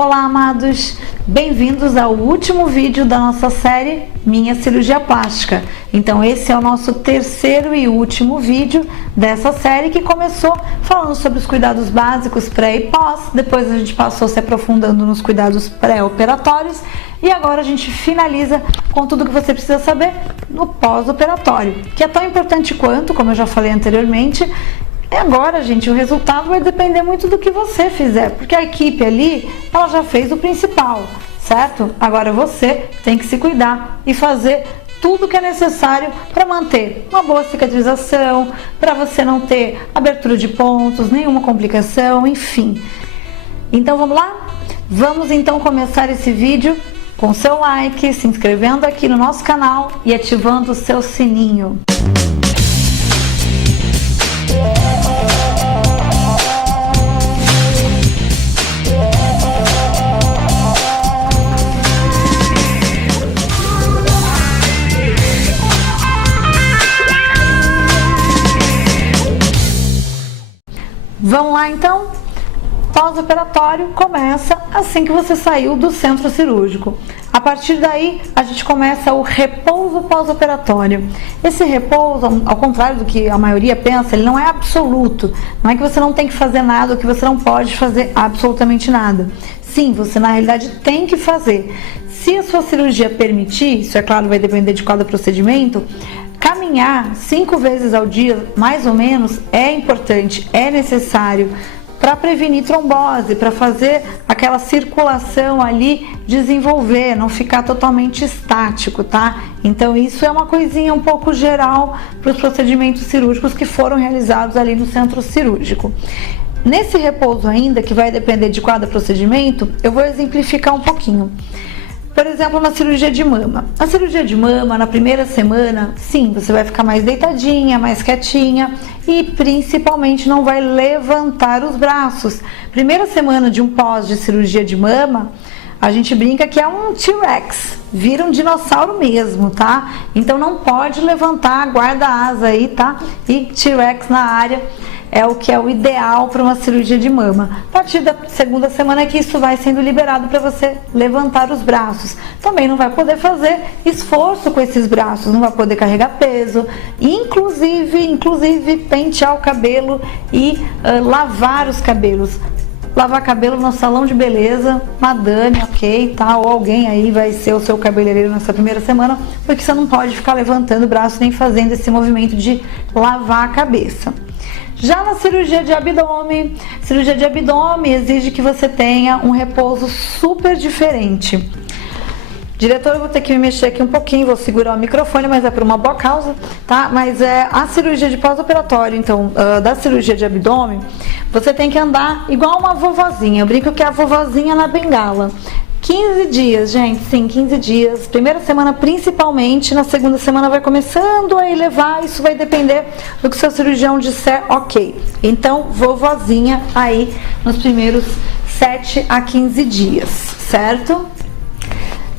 Olá, amados! Bem-vindos ao último vídeo da nossa série Minha Cirurgia Plástica. Então esse é o nosso terceiro e último vídeo dessa série que começou falando sobre os cuidados básicos pré e pós, depois a gente passou se aprofundando nos cuidados pré-operatórios e agora a gente finaliza com tudo que você precisa saber no pós-operatório, que é tão importante quanto, como eu já falei anteriormente. E agora, gente, o resultado vai depender muito do que você fizer, porque a equipe ali, ela já fez o principal, certo? Agora você tem que se cuidar e fazer tudo que é necessário para manter uma boa cicatrização, para você não ter abertura de pontos, nenhuma complicação, enfim. Então vamos lá? Vamos então começar esse vídeo com seu like, se inscrevendo aqui no nosso canal e ativando o seu sininho. Vamos lá então? Pós-operatório começa assim que você saiu do centro cirúrgico. A partir daí, a gente começa o repouso pós-operatório. Esse repouso, ao contrário do que a maioria pensa, ele não é absoluto. Não é que você não tem que fazer nada ou que você não pode fazer absolutamente nada. Sim, você na realidade tem que fazer. Se a sua cirurgia permitir, isso é claro, vai depender de cada procedimento, caminhar 5 vezes ao dia, mais ou menos, é importante, é necessário para prevenir trombose, para fazer aquela circulação ali desenvolver, não ficar totalmente estático, tá? Então isso é uma coisinha um pouco geral para os procedimentos cirúrgicos que foram realizados ali no centro cirúrgico. Nesse repouso ainda, que vai depender de cada procedimento, eu vou exemplificar um pouquinho. Por exemplo, na cirurgia de mama. A cirurgia de mama, na primeira semana, sim, você vai ficar mais deitadinha, mais quietinha e principalmente não vai levantar os braços. Primeira semana de um pós de cirurgia de mama, a gente brinca que é um T-Rex, vira um dinossauro mesmo, tá? Então não pode levantar a guarda-asa aí, tá? E T-Rex na área é o que é o ideal para uma cirurgia de mama. A partir da segunda semana que isso vai sendo liberado para você levantar os braços. Também não vai poder fazer esforço com esses braços, não vai poder carregar peso, inclusive pentear o cabelo e lavar os cabelos. Lavar cabelo no salão de beleza, madame, ok, tá? Ou alguém aí vai ser o seu cabeleireiro nessa primeira semana, porque você não pode ficar levantando o braço nem fazendo esse movimento de lavar a cabeça. Já na cirurgia de abdômen exige que você tenha um repouso super diferente. Diretor, eu vou ter que me mexer aqui um pouquinho, vou segurar o microfone, mas é por uma boa causa, tá? Mas a cirurgia de pós-operatório, então, da cirurgia de abdômen, você tem que andar igual uma vovozinha. Eu brinco que é a vovozinha na bengala. 15 dias, gente, sim, 15 dias. Primeira semana principalmente, na segunda semana vai começando a elevar, isso vai depender do que o seu cirurgião disser, ok. Então, vovozinha aí nos primeiros 7 a 15 dias, certo?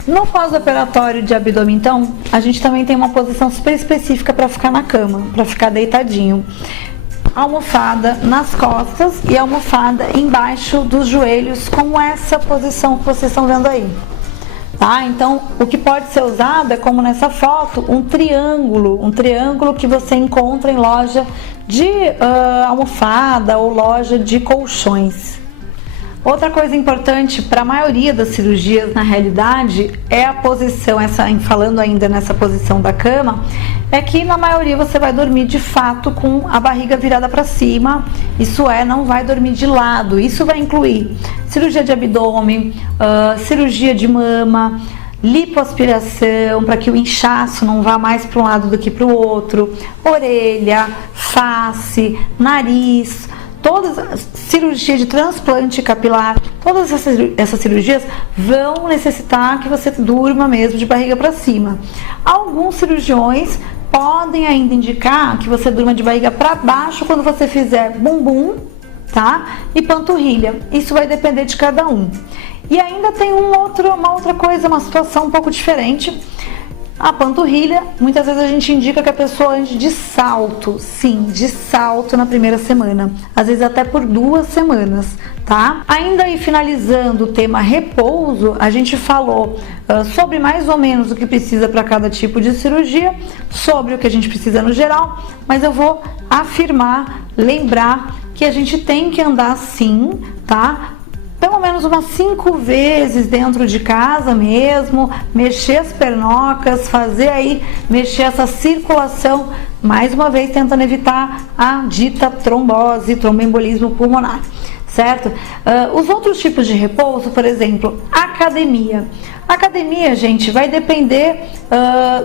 No pós-operatório de abdômen, então, a gente também tem uma posição super específica para ficar na cama, para ficar deitadinho. Almofada nas costas e almofada embaixo dos joelhos, como essa posição que vocês estão vendo aí, tá? Então, o que pode ser usado é, como nessa foto, um triângulo que você encontra em loja de almofada ou loja de colchões. Outra coisa importante para a maioria das cirurgias, na realidade, é a posição, falando ainda nessa posição da cama, é que na maioria você vai dormir de fato com a barriga virada para cima, isso é, não vai dormir de lado. Isso vai incluir cirurgia de abdômen, cirurgia de mama, lipoaspiração, para que o inchaço não vá mais para um lado do que para o outro, orelha, face, nariz. Todas as cirurgias de transplante capilar, todas essas cirurgias vão necessitar que você durma mesmo de barriga para cima. Alguns cirurgiões podem ainda indicar que você durma de barriga para baixo quando você fizer bumbum, tá? E panturrilha. Isso vai depender de cada um. E ainda tem uma outra coisa, uma situação um pouco diferente. A panturrilha, muitas vezes a gente indica que a pessoa ande de salto, sim, de salto na primeira semana, às vezes até por 2 semanas, tá? Ainda aí finalizando o tema repouso, a gente falou sobre mais ou menos o que precisa para cada tipo de cirurgia, sobre o que a gente precisa no geral, mas eu vou afirmar, lembrar que a gente tem que andar sim, tá? Pelo menos umas 5 vezes dentro de casa mesmo, mexer as pernocas, mexer essa circulação, mais uma vez tentando evitar a dita trombose, tromboembolismo pulmonar, certo? Os outros tipos de repouso, por exemplo, academia. Academia, gente, vai depender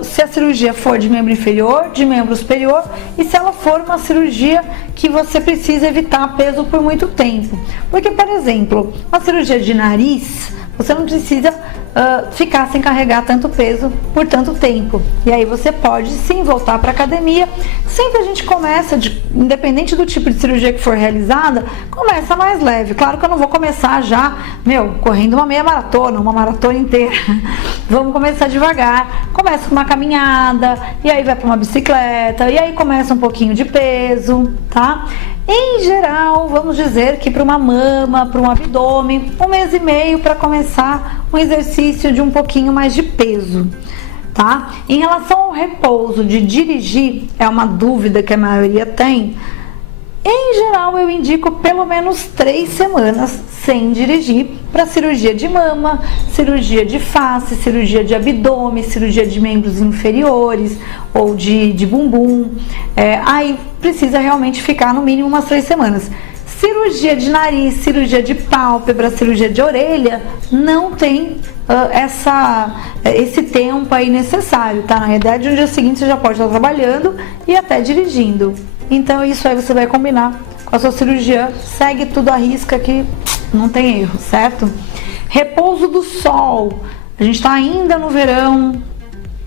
se a cirurgia for de membro inferior, de membro superior e se ela for uma cirurgia que você precisa evitar peso por muito tempo. Porque, por exemplo, uma cirurgia de nariz, você não precisa ficar sem carregar tanto peso por tanto tempo. E aí você pode sim voltar para academia. Sempre a gente começa, independente do tipo de cirurgia que for realizada, começa mais leve. Claro que eu não vou começar já, correndo uma meia maratona, uma maratona inteira. Vamos começar devagar. Começa com uma caminhada, e aí vai para uma bicicleta, e aí começa um pouquinho de peso, tá? Em geral, vamos dizer que para uma mama, para um abdômen, 1 mês e meio para começar um exercício de um pouquinho mais de peso, tá? Em relação ao repouso de dirigir, é uma dúvida que a maioria tem. Em geral, eu indico pelo menos 3 semanas sem dirigir para cirurgia de mama, cirurgia de face, cirurgia de abdômen, cirurgia de membros inferiores ou de bumbum. Aí precisa realmente ficar no mínimo umas 3 semanas. Cirurgia de nariz, cirurgia de pálpebra, cirurgia de orelha, não tem esse tempo aí necessário, tá? Na realidade, no dia seguinte você já pode estar trabalhando e até dirigindo. Então isso aí você vai combinar com a sua cirurgia, segue tudo à risca que não tem erro, certo? Repouso do sol, a gente está ainda no verão,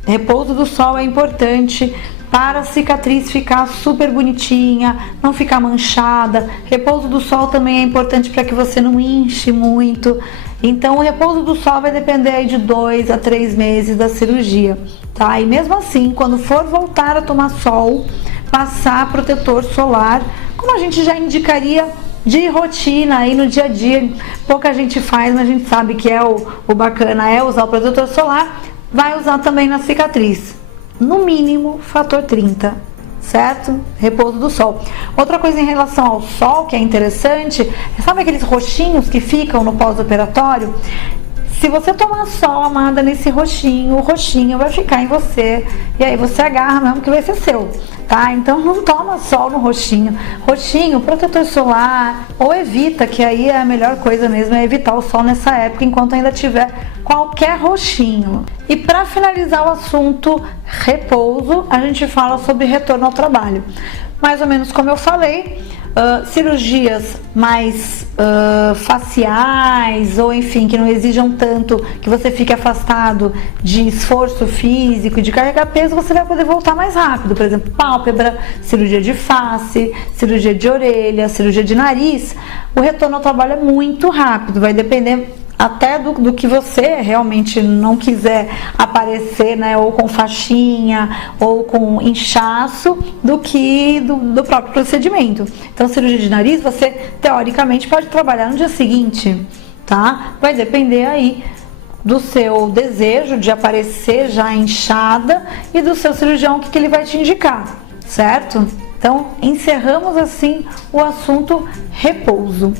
repouso do sol é importante para a cicatriz ficar super bonitinha, não ficar manchada. Repouso do sol também é importante para que você não inche muito. Então o repouso do sol vai depender aí de 2 a 3 meses da cirurgia, tá? E mesmo assim, quando for voltar a tomar sol, passar protetor solar, como a gente já indicaria de rotina aí no dia a dia. Pouca gente faz, mas a gente sabe que o bacana é usar o protetor solar. Vai usar também na cicatriz, no mínimo fator 30, certo? Repouso do sol. Outra coisa em relação ao sol que é interessante, sabe aqueles roxinhos que ficam no pós-operatório? Se você tomar sol, amada, nesse roxinho, o roxinho vai ficar em você e aí você agarra mesmo que vai ser seu, tá? Então não toma sol no roxinho. Roxinho, protetor solar, ou evita, que aí é a melhor coisa mesmo, é evitar o sol nessa época enquanto ainda tiver qualquer roxinho. E para finalizar o assunto repouso, a gente fala sobre retorno ao trabalho. Mais ou menos como eu falei, cirurgias mais faciais ou enfim, que não exijam tanto que você fique afastado de esforço físico e de carregar peso, você vai poder voltar mais rápido. Por exemplo, pálpebra, cirurgia de face, cirurgia de orelha, cirurgia de nariz. O retorno ao trabalho é muito rápido, vai depender até do que você realmente não quiser aparecer, né, ou com faixinha, ou com inchaço, do próprio procedimento. Então, cirurgia de nariz, você teoricamente pode trabalhar no dia seguinte, tá? Vai depender aí do seu desejo de aparecer já inchada e do seu cirurgião, o que ele vai te indicar, certo? Então, encerramos assim o assunto repouso.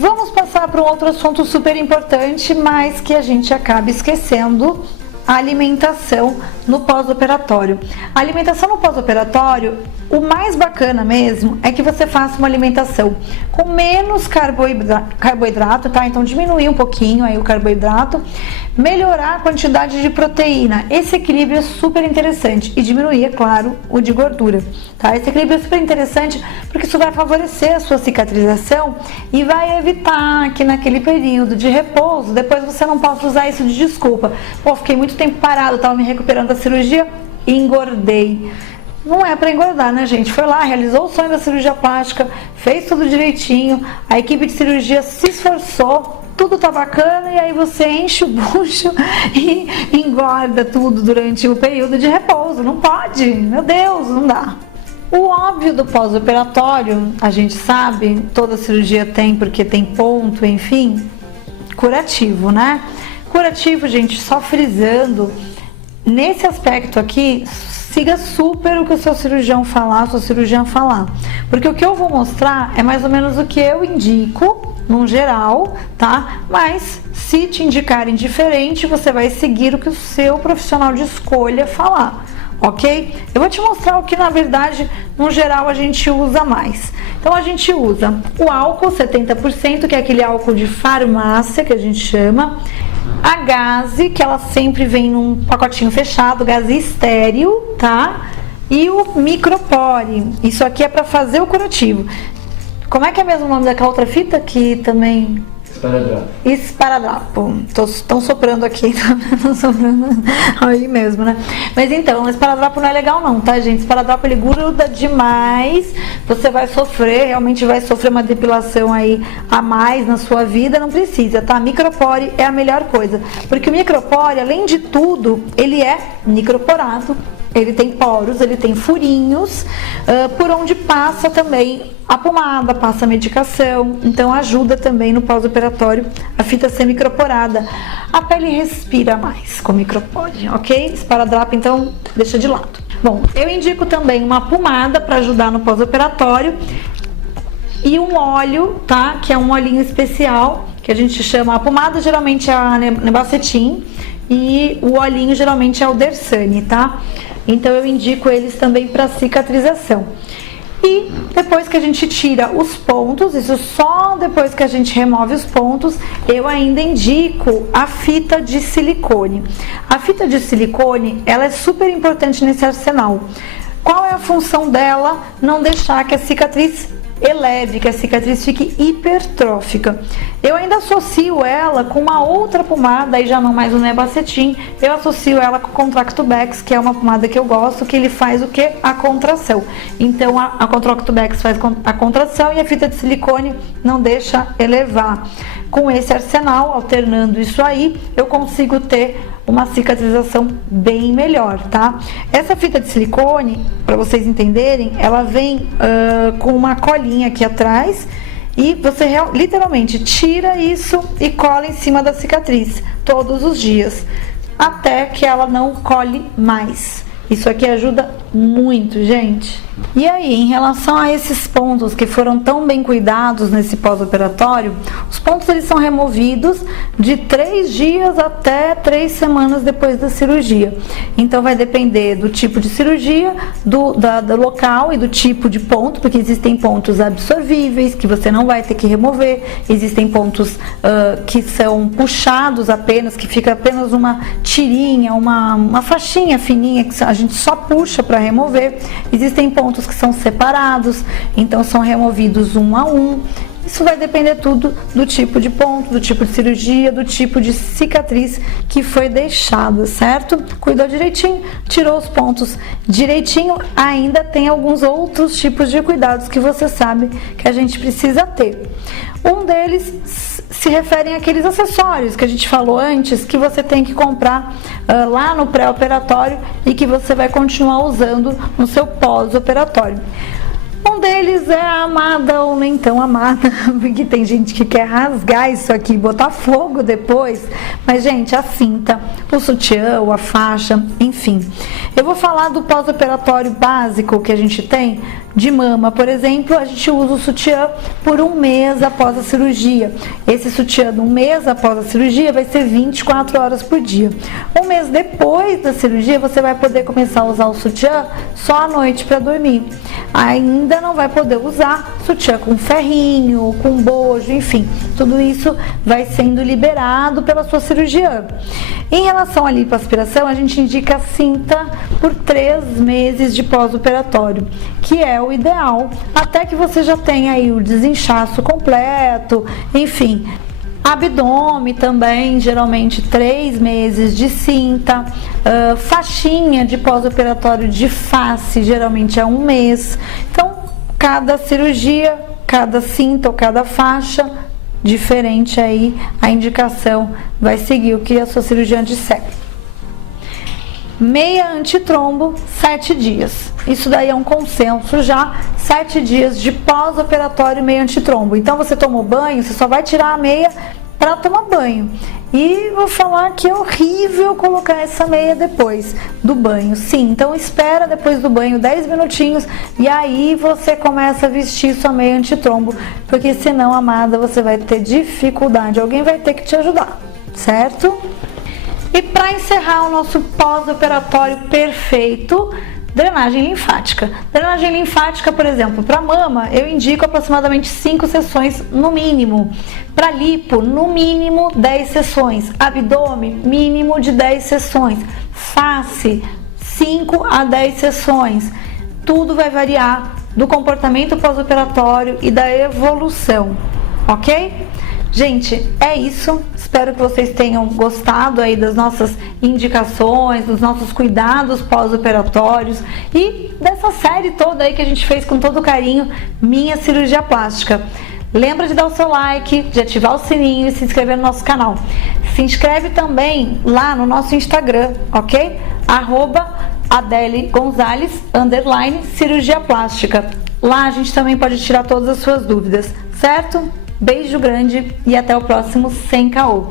Vamos passar para um outro assunto super importante, mas que a gente acaba esquecendo: a alimentação no pós-operatório. A alimentação no pós-operatório, o mais bacana mesmo é que você faça uma alimentação com menos carboidrato, tá? Então diminuir um pouquinho aí o carboidrato, melhorar a quantidade de proteína. Esse equilíbrio é super interessante e diminuir, é claro, o de gordura, tá? Esse equilíbrio é super interessante porque isso vai favorecer a sua cicatrização e vai evitar que naquele período de repouso, depois você não possa usar isso de desculpa. Pô, fiquei muito tempo parado, tava me recuperando da cirurgia e engordei. Não é para engordar, né, gente? Foi lá, realizou o sonho da cirurgia plástica, fez tudo direitinho, a equipe de cirurgia se esforçou tudo tá bacana e aí você enche o bucho e engorda tudo durante o período de repouso. Não pode, meu Deus, não dá. O óbvio do pós-operatório, a gente sabe, toda cirurgia tem, porque tem ponto, enfim, curativo, né? Curativo, gente, só frisando, nesse aspecto aqui, siga super o que o seu cirurgião falar, sua cirurgiã falar. Porque o que eu vou mostrar é mais ou menos o que eu indico, num geral, tá? Mas se te indicarem diferente, você vai seguir o que o seu profissional de escolha falar, ok? Eu vou te mostrar o que, na verdade, no geral, a gente usa mais. Então, a gente usa o álcool 70%, que é aquele álcool de farmácia, que a gente chama. A gaze, que ela sempre vem num pacotinho fechado, gaze estéril, tá? E o micropore, isso aqui é para fazer o curativo. Como é que é mesmo o nome daquela outra fita que também... Esparadrapo. Esparadrapo. Estão soprando aqui, estão soprando aí mesmo, né? Mas então, o esparadrapo não é legal não, tá, gente? Esparadrapo, ele gruda demais, você vai sofrer, realmente vai sofrer uma depilação aí a mais na sua vida, não precisa, tá? Micropore é a melhor coisa, porque o micropore, além de tudo, ele é microporado, ele tem poros, ele tem furinhos, por onde passa também a pomada, passa a medicação, então ajuda também no pós-operatório a fita ser microporada. A pele respira mais com micropore, ok? Esparadrapo, então, deixa de lado. Bom, eu indico também uma pomada para ajudar no pós-operatório e um óleo, tá? Que é um olhinho especial, que a gente chama, a pomada geralmente é a Nebacetin e o olhinho geralmente é o Dersane, tá? Então eu indico eles também para cicatrização. E depois que a gente tira os pontos, isso só depois que a gente remove os pontos, eu ainda indico a fita de silicone. A fita de silicone, ela é super importante nesse arsenal. Qual é a função dela? Não deixar que a cicatriz eleve, que a cicatriz fique hipertrófica. Eu ainda associo ela com uma outra pomada, aí já não mais o Nebacetin, eu associo ela com o Contractubex, que é uma pomada que eu gosto, que ele faz o que? A contração. Então a Contractubex faz a contração e a fita de silicone não deixa elevar. Com esse arsenal, alternando isso aí, eu consigo ter uma cicatrização bem melhor, tá? Essa fita de silicone, para vocês entenderem, ela vem com uma colinha aqui atrás e você literalmente tira isso e cola em cima da cicatriz todos os dias, até que ela não cole mais. Isso aqui ajuda muito, gente. E aí, em relação a esses pontos que foram tão bem cuidados nesse pós-operatório, os pontos eles são removidos de 3 dias até 3 semanas depois da cirurgia. Então vai depender do tipo de cirurgia, do local e do tipo de ponto, porque existem pontos absorvíveis que você não vai ter que remover, existem pontos que são puxados apenas, que fica apenas uma tirinha, uma faixinha fininha que a gente só puxa para remover. Existem pontos que são separados, então são removidos um a um. Isso vai depender tudo do tipo de ponto, do tipo de cirurgia, do tipo de cicatriz que foi deixada, certo? Cuidou direitinho, tirou os pontos direitinho, ainda tem alguns outros tipos de cuidados que você sabe que a gente precisa ter. Um deles se refere àqueles acessórios que a gente falou antes, que você tem que comprar lá no pré-operatório e que você vai continuar usando no seu pós-operatório. Um deles é a amada ou nem tão amada, porque tem gente que quer rasgar isso aqui, botar fogo depois. Mas, gente, a cinta, o sutiã, ou a faixa, enfim. Eu vou falar do pós-operatório básico que a gente tem de mama, por exemplo, a gente usa o sutiã por 1 mês após a cirurgia. Esse sutiã, 1 mês após a cirurgia, vai ser 24 horas por dia. 1 mês depois da cirurgia, você vai poder começar a usar o sutiã só à noite para dormir. Ainda não vai poder usar sutiã com ferrinho, com bojo, enfim, tudo isso vai sendo liberado pela sua cirurgiã. Em relação à lipoaspiração, a gente indica a cinta por 3 meses de pós-operatório, que é o ideal, até que você já tenha aí o desinchaço completo, enfim. Abdômen também, geralmente 3 meses de cinta, faixinha de pós-operatório de face, geralmente é 1 mês. Então, cada cirurgia, cada cinta ou cada faixa diferente aí a indicação vai seguir o que a sua cirurgiã disser. Meia antitrombo, 7 dias. Isso daí é um consenso já, 7 dias de pós-operatório meia antitrombo. Então você tomou banho, você só vai tirar a meia para tomar banho. E vou falar que é horrível colocar essa meia depois do banho. Sim, então espera depois do banho 10 minutinhos e aí você começa a vestir sua meia antitrombo, porque senão, amada, você vai ter dificuldade. Alguém vai ter que te ajudar, certo? E para encerrar o nosso pós-operatório perfeito, drenagem linfática. Drenagem linfática, por exemplo, para mama, eu indico aproximadamente 5 sessões no mínimo. Para lipo, no mínimo 10 sessões. Abdômen, mínimo de 10 sessões. Face, 5 a 10 sessões. Tudo vai variar do comportamento pós-operatório e da evolução, ok? Gente, é isso. Espero que vocês tenham gostado aí das nossas indicações, dos nossos cuidados pós-operatórios e dessa série toda aí que a gente fez com todo carinho, Minha Cirurgia Plástica. Lembra de dar o seu like, de ativar o sininho e se inscrever no nosso canal. Se inscreve também lá no nosso Instagram, ok? @AdeleGonzales_cirurgia plástica. Lá a gente também pode tirar todas as suas dúvidas, certo? Beijo grande e até o próximo Sem Caô.